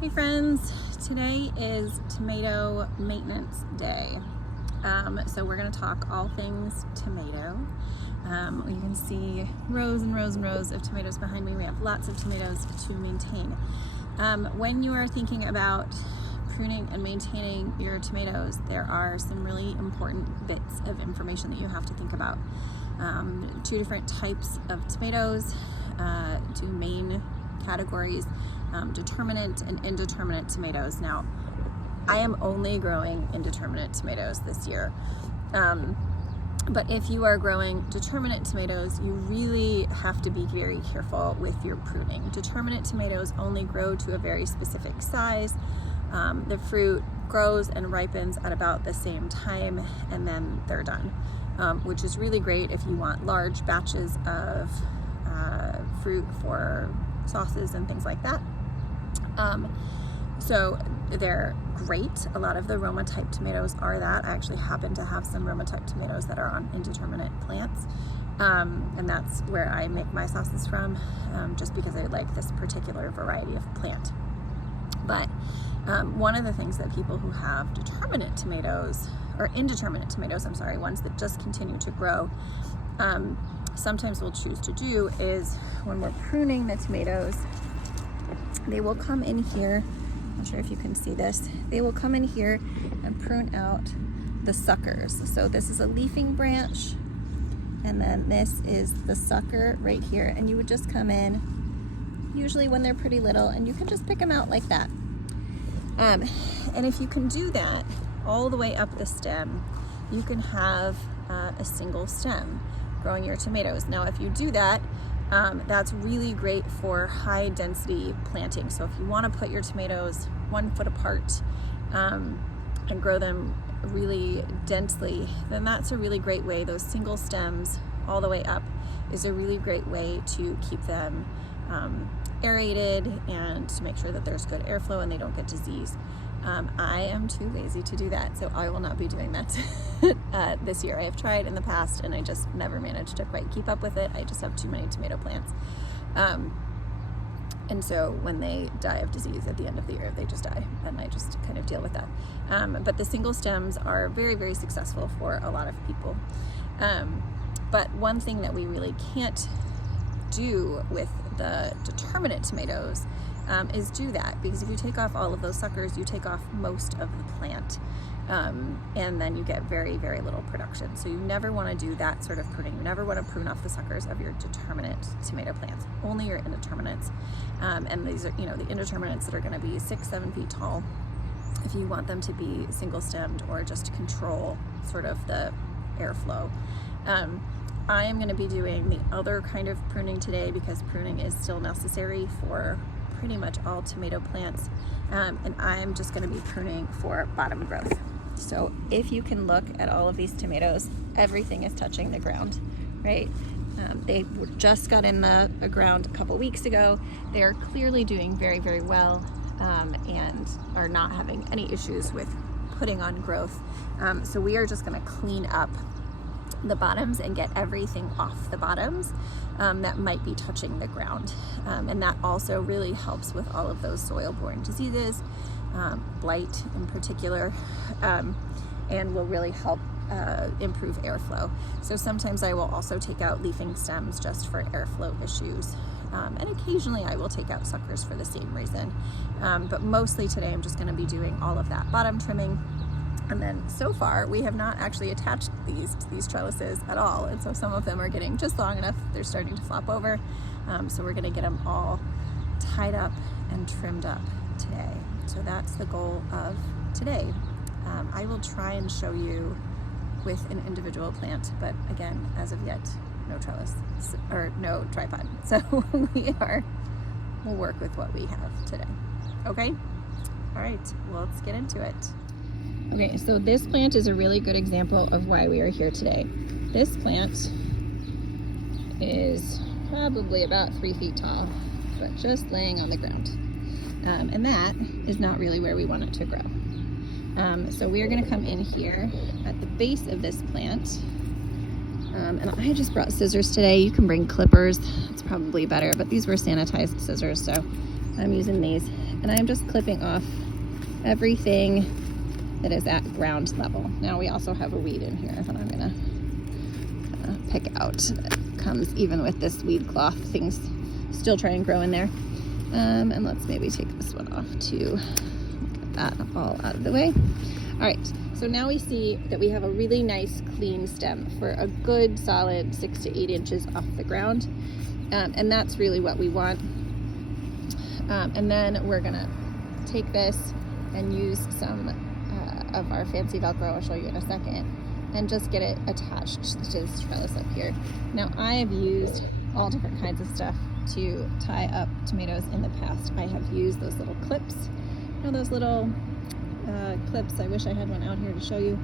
Hey friends, today is tomato maintenance day. So we're going to talk all things tomato. You can see rows and rows and rows of tomatoes behind me. We have lots of tomatoes to maintain. When you are thinking about pruning and maintaining your tomatoes, there are some really important bits of information that you have to think about. Two different types of tomatoes, two main categories, determinate and indeterminate tomatoes. Now, I am only growing indeterminate tomatoes this year. But if you are growing determinate tomatoes, you really have to be very careful with your pruning. Determinate tomatoes only grow to a very specific size. The fruit grows and ripens at about the same time, and then they're done, which is really great if you want large batches of fruit for sauces and things like that. So they're great. A lot of the Roma type tomatoes are that. I actually happen to have some Roma type tomatoes that are on indeterminate plants, and that's where I make my sauces from, just because I like this particular variety of plant. But one of the things that people who have determinate tomatoes, or indeterminate tomatoes, I'm sorry, ones that just continue to grow, sometimes will choose to do is when we're pruning the tomatoes, they will come in here. I'm not sure if you can see this. They will come in here and prune out the suckers. So this is a leafing branch, and then this is the sucker right here. And you would just come in, usually when they're pretty little, and you can just pick them out like that. And if you can do that all the way up the stem, you can have a single stem growing your tomatoes. Now, if you do that, that's really great for high density planting. So if you want to put your tomatoes 1 foot apart and grow them really densely, then that's a really great way. Those single stems all the way up is a really great way to keep them aerated and to make sure that there's good airflow and they don't get disease. I am too lazy to do that, so I will not be doing that this year. I have tried in the past and I just never managed to quite keep up with it. I just have too many tomato plants. And so when they die of disease at the end of the year, they just die, and I just kind of deal with that. But the single stems are very, very successful for a lot of people. But one thing that we really can't do with the determinate tomatoes is do that, because if you take off all of those suckers, you take off most of the plant, and then you get very, very little production. So you never want to do that sort of pruning. You never want to prune off the suckers of your determinate tomato plants, only your indeterminates. And these are, the indeterminates that are going to be 6-7 feet tall, if you want them to be single stemmed or just to control sort of the airflow. I am going to be doing the other kind of pruning today, because pruning is still necessary for pretty much all tomato plants, and I'm just going to be pruning for bottom growth. So if you can look at all of these tomatoes, everything is touching the ground, right? They just got in the ground a couple weeks ago. They are clearly doing very, very well, and are not having any issues with putting on growth. So we are just going to clean up the bottoms and get everything off the bottoms that might be touching the ground, and that also really helps with all of those soil-borne diseases, blight in particular, and will really help improve airflow. So sometimes I will also take out leafing stems just for airflow issues, and occasionally I will take out suckers for the same reason, but mostly today I'm just going to be doing all of that bottom trimming. And then so far, we have not actually attached these to these trellises at all. And so some of them are getting just long enough, they're starting to flop over. So we're gonna get them all tied up and trimmed up today. So that's the goal of today. I will try and show you with an individual plant, but again, as of yet, no trellis, or no tripod. So we'll work with what we have today. Okay? All right, well, let's get into it. Okay, so this plant is a really good example of why we are here today. This plant is probably about 3 feet tall, but just laying on the ground. And that is not really where we want it to grow. So we are gonna come in here at the base of this plant. And I just brought scissors today. You can bring clippers, it's probably better, but these were sanitized scissors, so I'm using these. and I'm just clipping off everything that is at ground level. Now we also have a weed in here that I'm gonna pick out. That comes even with this weed cloth. Things still try and grow in there. And let's maybe take this one off too. Get that all out of the way. All right, so now we see that we have a really nice clean stem for a good solid 6 to 8 inches off the ground. And that's really what we want. And then we're gonna take this and use some of our fancy Velcro, I'll show you in a second, and just get it attached to this trellis up here. Now I have used all different kinds of stuff to tie up tomatoes in the past. I have used those little clips, you know, those little clips. I wish I had one out here to show you.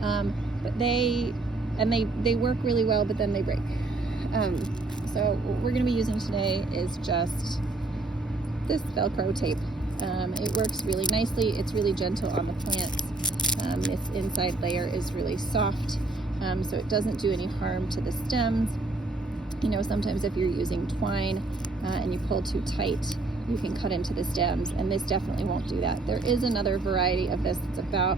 But they work really well, but then they break. So what we're gonna be using today is just this Velcro tape. It works really nicely. It's really gentle on the plants. Its inside layer is really soft, so it doesn't do any harm to the stems. You know, sometimes if you're using twine and you pull too tight, you can cut into the stems, and this definitely won't do that. There is another variety of this that's about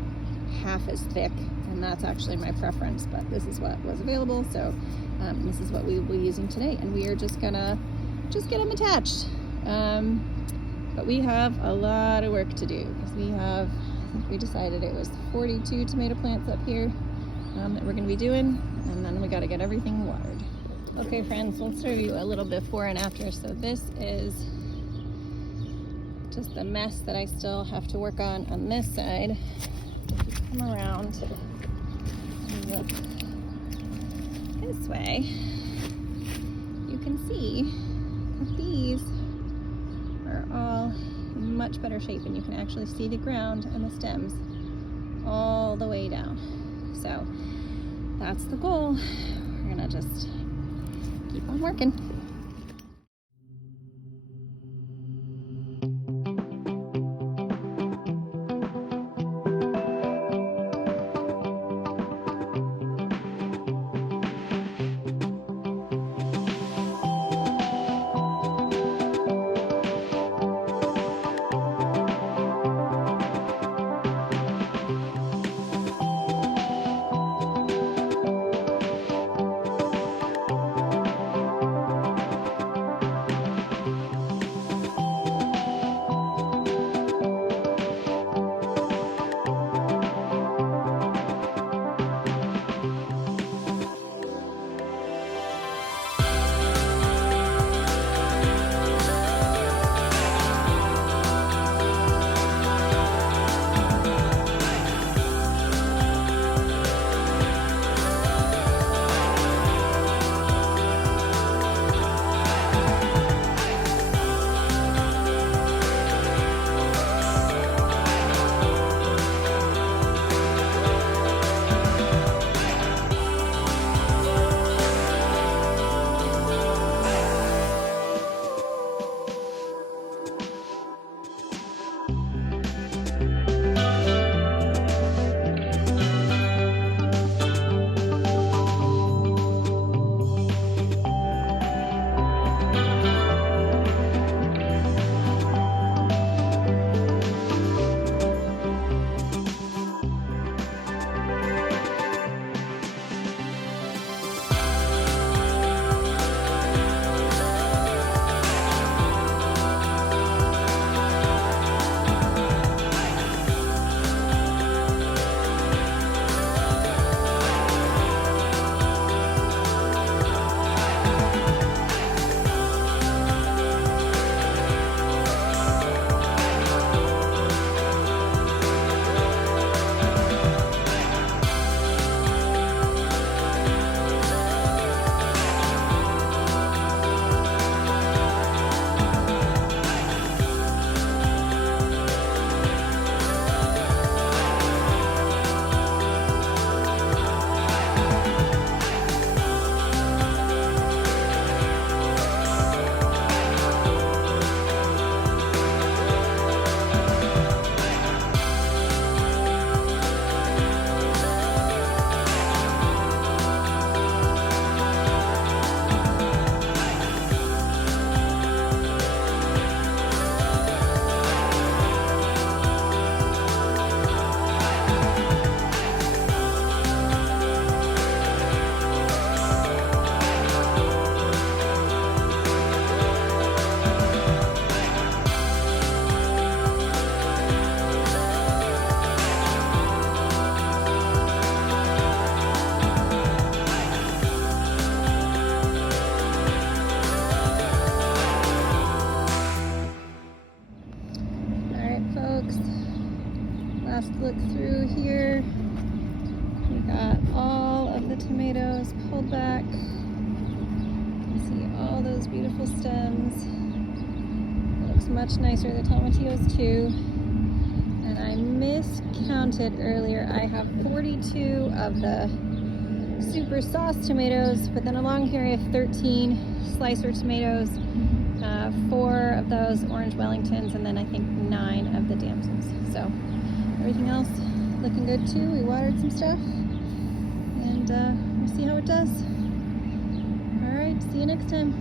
half as thick, and that's actually my preference, but this is what was available, so this is what we will be using today, and we are just gonna get them attached. But we have a lot of work to do, because I think we decided it was 42 tomato plants up here that we're gonna be doing, and then we gotta get everything watered. Okay friends, let's show you a little before and after. So this is just the mess that I still have to work on this side. If you come around and look this way, you can see that these are all in much better shape, and you can actually see the ground and the stems all the way down. So that's the goal. We're gonna just keep on working. last look through here. We got all of the tomatoes pulled back. You see all those beautiful stems. It looks much nicer, the tomatillos too. And I miscounted earlier. I have 42 of the super sauce tomatoes, but then along here I have 13 slicer tomatoes, 4 of those orange Wellingtons, and then I think 9 of the damsons. So everything else looking good too. We watered some stuff, and we'll see how it does. All right, see you next time.